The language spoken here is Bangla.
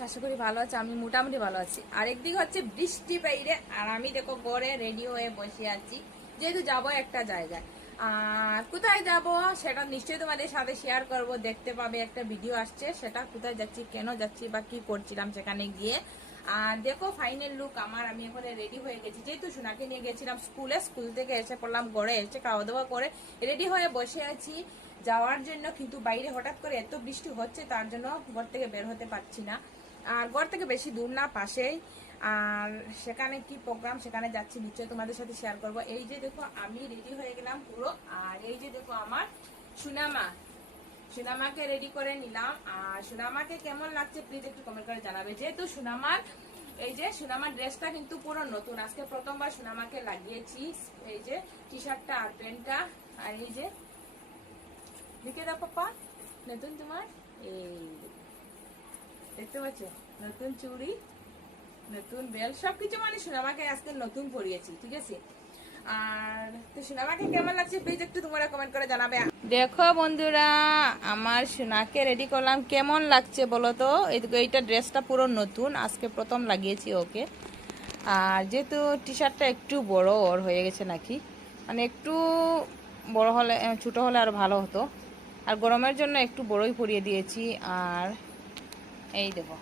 আছে? আশা করি ভালো আছে। আমি মোটামুটি ভালো আছি। আর একদিকে হচ্ছে বৃষ্টি বাইরে, আর আমি দেখো ঘরে রেডি হয়ে বসে আছি, যেহেতু যাব একটা জায়গায়। আর কোথায় যাব সেটা নিশ্চয়ই তোমাদের সাথে শেয়ার করব, দেখতে পাবে, একটা ভিডিও আসছে সেটা, কোথায় যাচ্ছি, কেন যাচ্ছি বা কি করছিলাম সেখানে গিয়ে। আর দেখো ফাইনাল লুক আমার, আমি এখন রেডি হয়ে গেছি, যেহেতু সোনাকে নিয়ে গেছিলাম স্কুল থেকে এসে পড়লাম ঘরে, এসে খাওয়া দাওয়া করে রেডি হয়ে বসে আছি যাওয়ার জন্য। কিন্তু বাইরে হঠাৎ করে এত বৃষ্টি হচ্ছে, তার জন্য ঘর থেকে বের হতে পারছি না। আর ঘর থেকে বেশি দূর না, পাশেই। আর সেখানে কি প্রোগ্রাম, সেখানে যাচ্ছি, নিশ্চয়ই তোমাদের সাথে শেয়ার করব। এই যে দেখো আমি রেডি হয়ে গেলাম পুরো। আর এই যে দেখো আমার সুনামাকে রেডি করে নিলাম। আর সুনামাকে কেমন লাগছে প্লিজ একটু কমেন্ট করে জানাবে। যেহেতু সুনামার ড্রেসটা কিন্তু পুরো নতুন, আজকে প্রথমবার সুনামাকে লাগিয়েছি। এই যে টি শার্টটা আর প্যান্টটা, আর এই যে দেখে দাও পাপা, নতুন তোমার, এই দেখতে পাচ্ছ, নতুন চুড়ি, নতুন বেল, সবকিছু মানে সোনামাকে আজকে নতুন পরিয়েছি, ঠিক আছে। আর তো সোনামাকে কেমন লাগছে প্লিজ একটু তোমরা কমেন্ট করে জানাবে। দেখো বন্ধুরা, আমার সোনাকে রেডি করলাম, কেমন লাগছে বলো তো। এইটা ড্রেসটা পুরো নতুন, আজকে প্রথম লাগিয়েছি ওকে। আর যেহেতু টি শার্টটা একটু বড় ওর হয়ে গেছে নাকি, মানে একটু বড় হলে, ছোট হলে আরো ভালো হতো। আর গরমের জন্য একটু বড়ই পরিয়ে দিয়েছি। আর এই দেখো